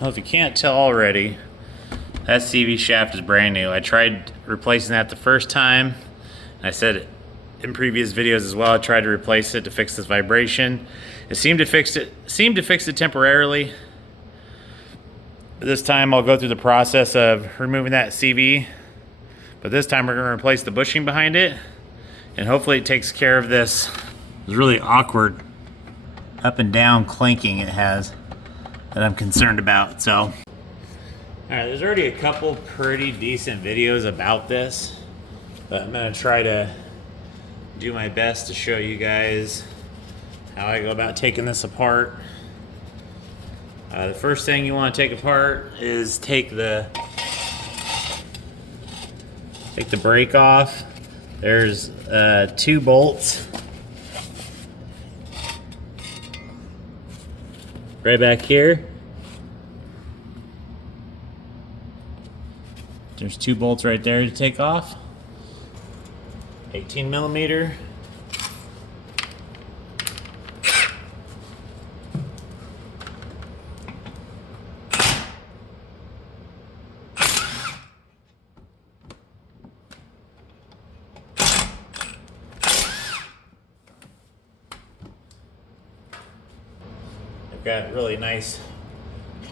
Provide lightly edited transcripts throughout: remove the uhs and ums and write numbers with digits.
Well, if you can't tell already, that CV shaft is brand new. I tried replacing that the first time. I said in previous videos as well, I tried to replace it to fix this vibration. It seemed to fix it temporarily. This time I'll go through the process of removing that CV, but this time we're going to replace the bushing behind it, and hopefully it takes care of this really awkward up and down clanking it has that I'm concerned about. So, all right, there's already a couple pretty decent videos about this, but I'm going to try to do my best to show you guys how I go about taking this apart. The first thing you want to take apart is take the brake off. There's 2 bolts right back here. There's 2 bolts right there to take off. 18 millimeter. Got really nice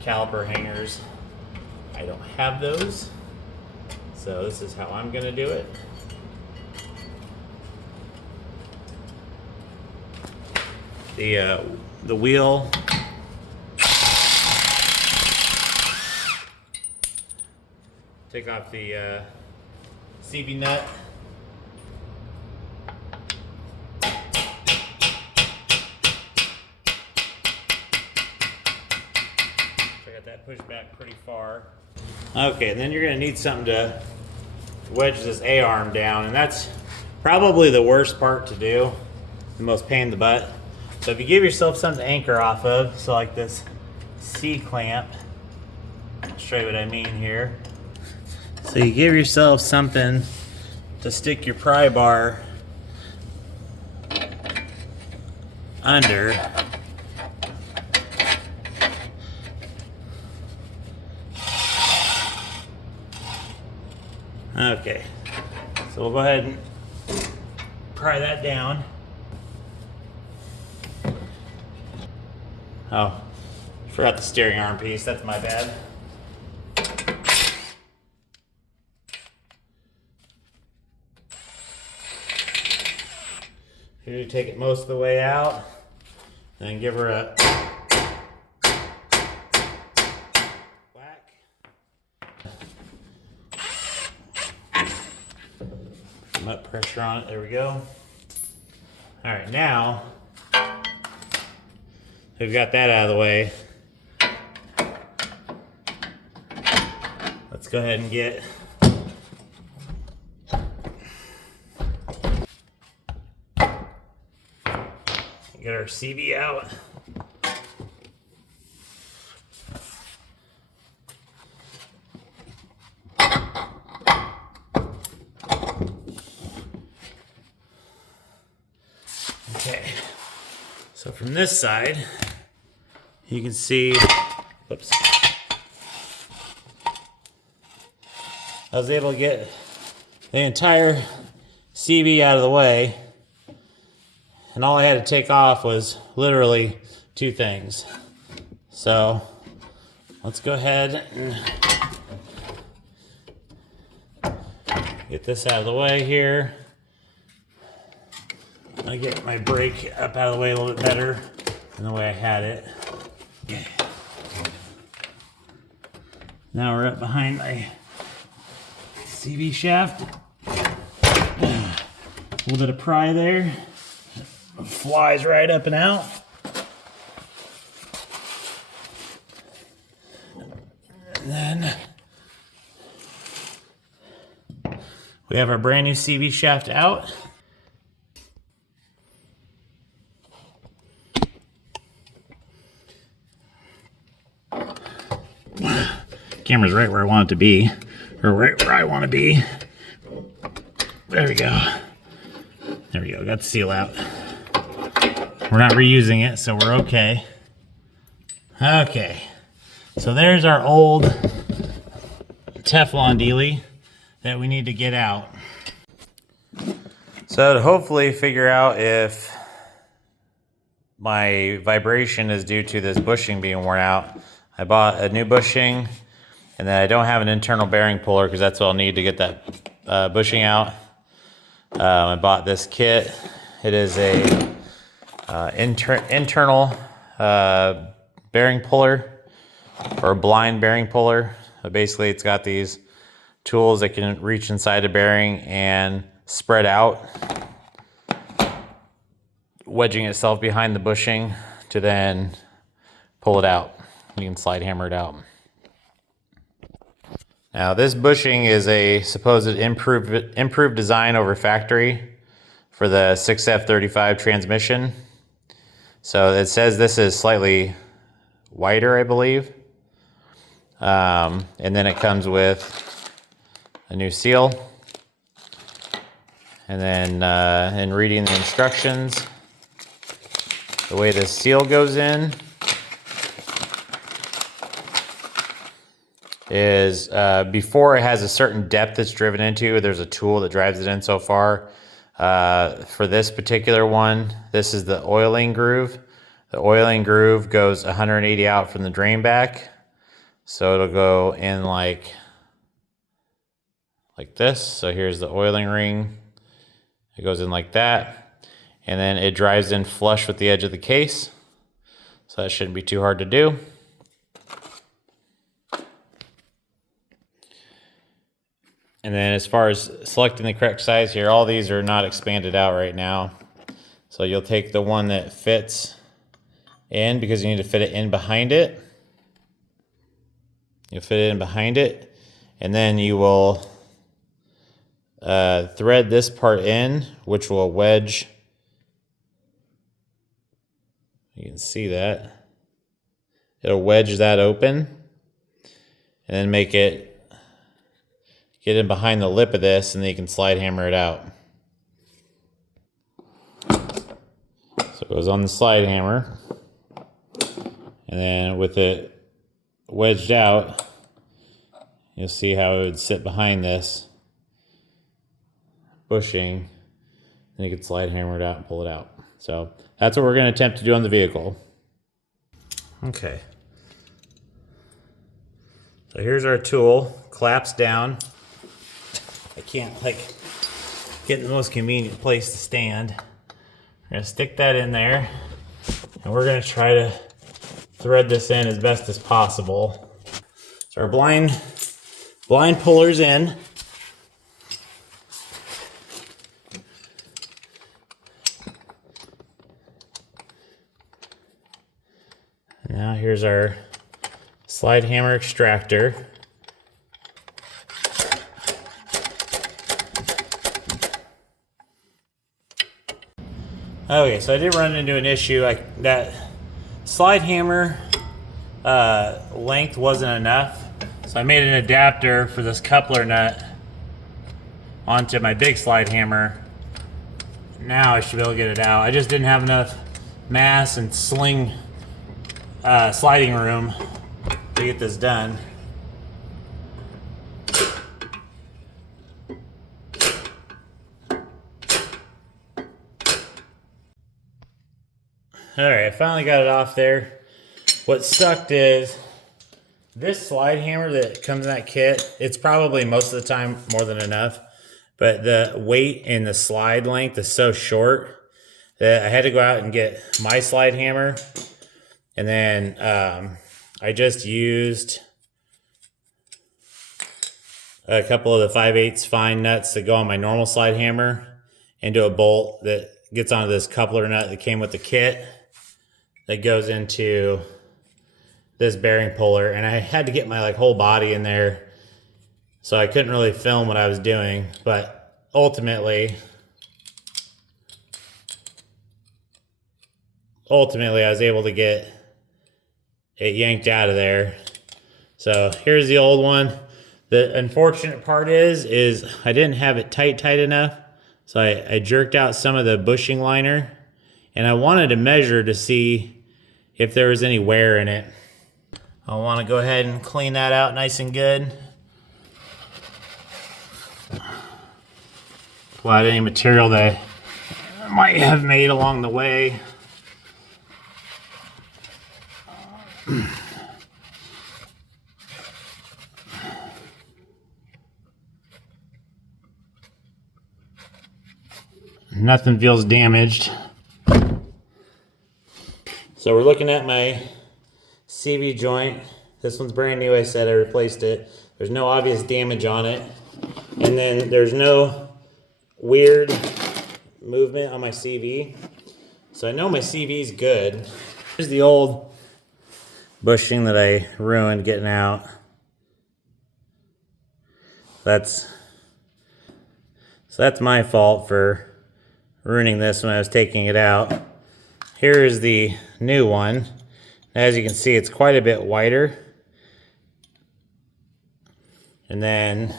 caliper hangers. I don't have those, so this is how I'm gonna do it. The wheel take off the CV nut. That pushed back pretty far. Okay, and then you're going to need something to wedge this A-arm down, and that's probably the worst part to do, the most pain in the butt. So if you give yourself something to anchor off of, so like this C-clamp, I'll show you what I mean here. So you give yourself something to stick your pry bar under. Okay, so we'll go ahead and pry that down. Oh, forgot the steering arm piece, that's my bad. Here, take it most of the way out, then give her a up pressure on it. There we go. All right, now we've got that out of the way. Let's go ahead and get our CV out. Okay, so from this side, you can see, whoops, I was able to get the entire CV out of the way, and all I had to take off was literally 2 things. So let's go ahead and get this out of the way here. I get my brake up out of the way a little bit better than the way I had it. Okay. Now we're up behind my CV shaft. A little bit of pry there. It flies right up and out. And then we have our brand new CV shaft out. Camera's right where I want it to be, or right where I want to be. There we go. There we go, got the seal out. We're not reusing it, so we're okay. Okay, So there's our old Teflon dealie that we need to get out. So to hopefully figure out if my vibration is due to this bushing being worn out, I bought a new bushing, and then I don't have an internal bearing puller because that's what I'll need to get that bushing out. I bought this kit. It is a internal bearing puller, or a blind bearing puller. Basically, it's got these tools that can reach inside a bearing and spread out, wedging itself behind the bushing to then pull it out. You can slide hammer it out. Now, this bushing is a supposed improved design over factory for the 6F35 transmission. So it says this is slightly wider, I believe. And then it comes with a new seal. And then in reading the instructions, the way this seal goes in is before it has a certain depth it's driven into, there's a tool that drives it in so far. For this particular one, this is the oiling groove. The oiling groove goes 180 out from the drain back. So it'll go in like this. So here's the oiling ring. It goes in like that. And then it drives in flush with the edge of the case. So that shouldn't be too hard to do. And then as far as selecting the correct size here, all these are not expanded out right now. So you'll take the one that fits in, because you need to fit it in behind it. You'll fit it in behind it, and then you will thread this part in, which will wedge. You can see that. It'll wedge that open, and then make it get in behind the lip of this, and then you can slide hammer it out. So it goes on the slide hammer, and then with it wedged out, you'll see how it would sit behind this bushing, and you can slide hammer it out and pull it out. So that's what we're going to attempt to do on the vehicle. Okay. So here's our tool, claps down. I can't get in the most convenient place to stand. We're gonna stick that in there, and we're gonna try to thread this in as best as possible. So our blind puller's in. Now here's our slide hammer extractor. Okay, so I did run into an issue. That slide hammer length wasn't enough, so I made an adapter for this coupler nut onto my big slide hammer. Now I should be able to get it out. I just didn't have enough mass and sliding room to get this done. Alright, I finally got it off there. What sucked is this slide hammer that comes in that kit, it's probably most of the time more than enough, but the weight and the slide length is so short that I had to go out and get my slide hammer, and then I just used a couple of the 5/8 fine nuts that go on my normal slide hammer into a bolt that gets onto this coupler nut that came with the kit that goes into this bearing puller, and I had to get my whole body in there, so I couldn't really film what I was doing, but ultimately I was able to get it yanked out of there. So here's the old one. The unfortunate part is I didn't have it tight enough, so I jerked out some of the bushing liner, and I wanted to measure to see if there was any wear in it. I'll want to go ahead and clean that out nice and good. Pull out any material that I might have made along the way. Nothing feels damaged. So we're looking at my CV joint. This one's brand new. I said I replaced it. There's no obvious damage on it. And then there's no weird movement on my CV. So I know my CV is good. Here's the old bushing that I ruined getting out. So that's my fault for ruining this when I was taking it out. Here is the new one. As you can see, it's quite a bit wider. And then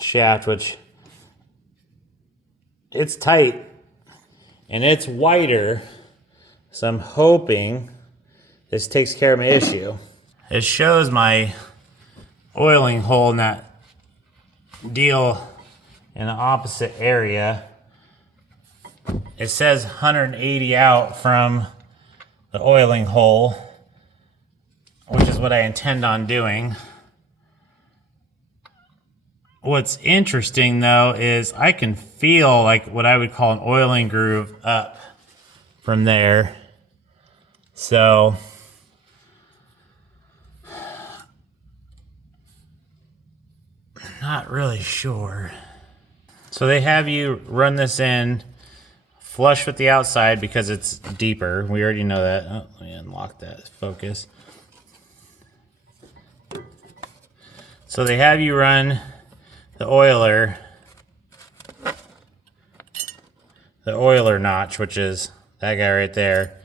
shaft, which it's tight and it's wider. So I'm hoping this takes care of my issue. It shows my oiling hole in that deal in the opposite area. It says 180 out from the oiling hole, which is what I intend on doing. What's interesting though is I can feel like what I would call an oiling groove up from there. So not really sure. So they have you run this in flush with the outside because it's deeper. We already know that. Oh, let me unlock that focus. So they have you run the oiler notch, which is that guy right there,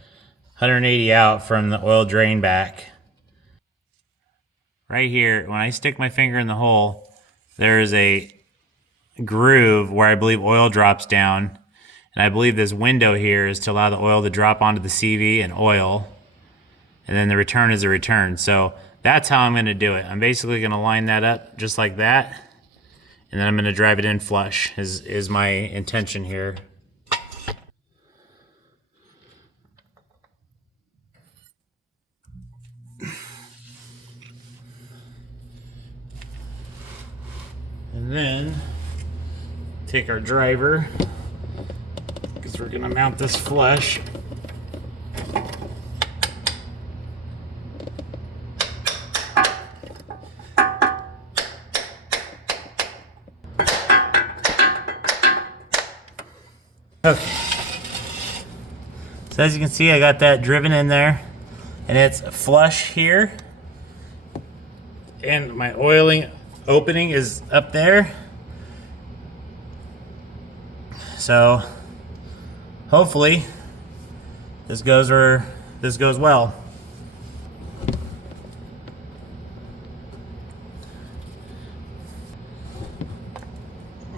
180 out from the oil drain back. Right here, when I stick my finger in the hole, there is a groove where I believe oil drops down. And I believe this window here is to allow the oil to drop onto the CV and oil. And then the return is a return. So that's how I'm going to do it. I'm basically going to line that up just like that. And then I'm going to drive it in flush is my intention here. And then take our driver, because we're going to mount this flush. Okay. So as you can see, I got that driven in there, and it's flush here. And my oiling opening is up there. So hopefully this goes well.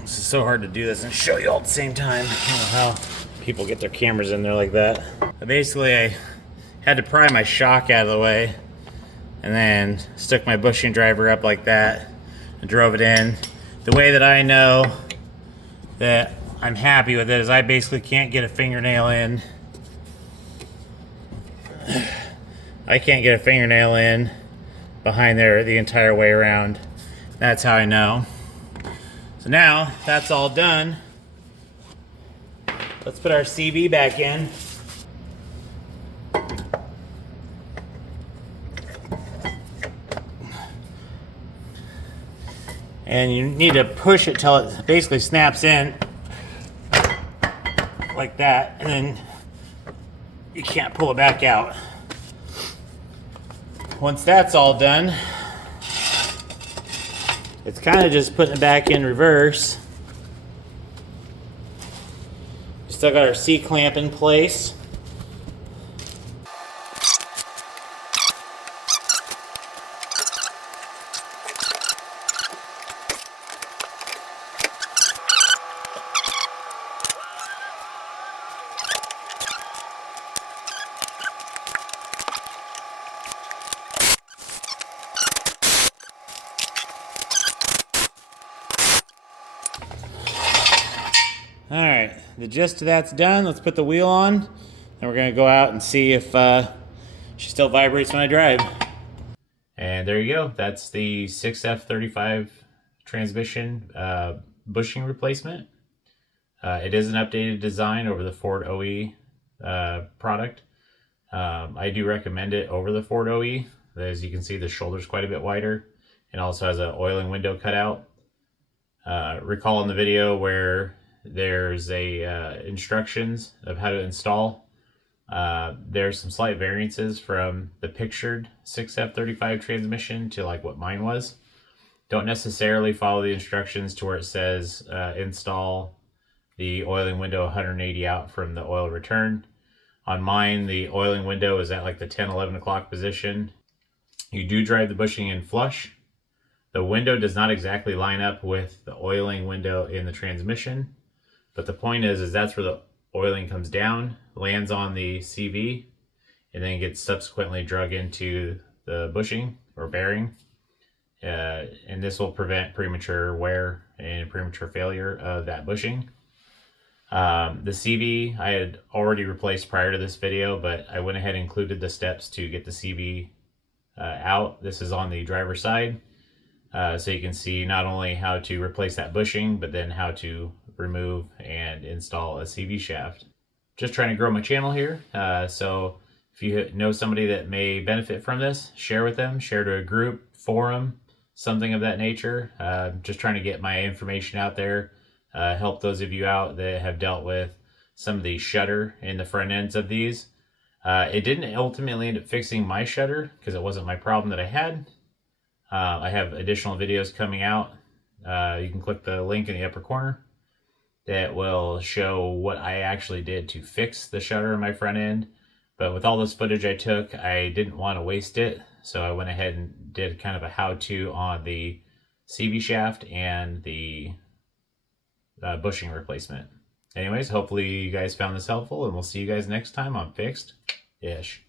This is so hard to do this and show you all at the same time. I don't know how people get their cameras in there like that. But basically, I had to pry my shock out of the way and then stuck my bushing driver up like that and drove it in. The way that I know that I'm happy with it is I basically can't get a fingernail in. I can't get a fingernail in behind there the entire way around. That's how I know. So now that's all done. Let's put our CV back in. And you need to push it till it basically snaps in like that, and then you can't pull it back out. Once that's all done, it's kind of just putting it back in reverse. Still got our C-clamp in place. All right, the gist of that's done. Let's put the wheel on, and we're gonna go out and see if she still vibrates when I drive. And there you go. That's the 6F35 transmission bushing replacement. It is an updated design over the Ford OE product. I do recommend it over the Ford OE. As you can see, the shoulder's quite a bit wider, and also has an oiling window cutout. Recall in the video where there's instructions of how to install. There's some slight variances from the pictured 6F35 transmission to like what mine was. Don't necessarily follow the instructions to where it says install the oiling window 180 out from the oil return. On mine, the oiling window is at like the 10-11 o'clock position. You do drive the bushing in flush. The window does not exactly line up with the oiling window in the transmission, but the point is that's where the oiling comes down, lands on the CV, and then gets subsequently drug into the bushing or bearing. And this will prevent premature wear and premature failure of that bushing. The CV I had already replaced prior to this video, but I went ahead and included the steps to get the CV out. This is on the driver's side. So you can see not only how to replace that bushing, but then how to remove and install a CV shaft. Just trying to grow my channel here. So if you know somebody that may benefit from this, share with them, share to a group, forum, something of that nature. Just trying to get my information out there, help those of you out that have dealt with some of the shutter in the front ends of these. It didn't ultimately end up fixing my shutter because it wasn't my problem that I had. I have additional videos coming out. You can click the link in the upper corner that will show what I actually did to fix the shutter in my front end. But with all this footage I took, I didn't want to waste it. So I went ahead and did kind of a how-to on the CV shaft and the bushing replacement. Anyways, hopefully you guys found this helpful, and we'll see you guys next time on Fixed-ish.